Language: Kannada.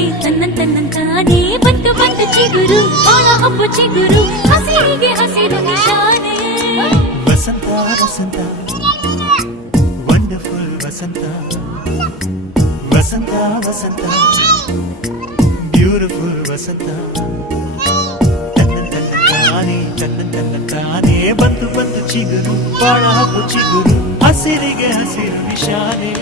ತನ್ನಂತಾನೇ ಬಂತು ಬಂತು ಚಿಗುರು ಬಾಳ ಹಬ್ಬ ಚಿಗುರು ಹಸಿರಿಗೆ ಹಸಿರು ನಿಶಾನೆ ವಸಂತ ವಸಂತ ವಂಡರ್ಫುಲ್ ವಸಂತ ವಸಂತ ವಸಂತ ಬ್ಯೂಟಿಫುಲ್ ವಸಂತ ತನ್ನಂತಾನೇ ಬಂತು ಬಂತು ಚಿಗುರು ಬಾಳ ಹಬ್ಬ ಚಿಗುರು ಹಸಿರಿಗೆ ಹಸಿರು ನಿಶಾನೆ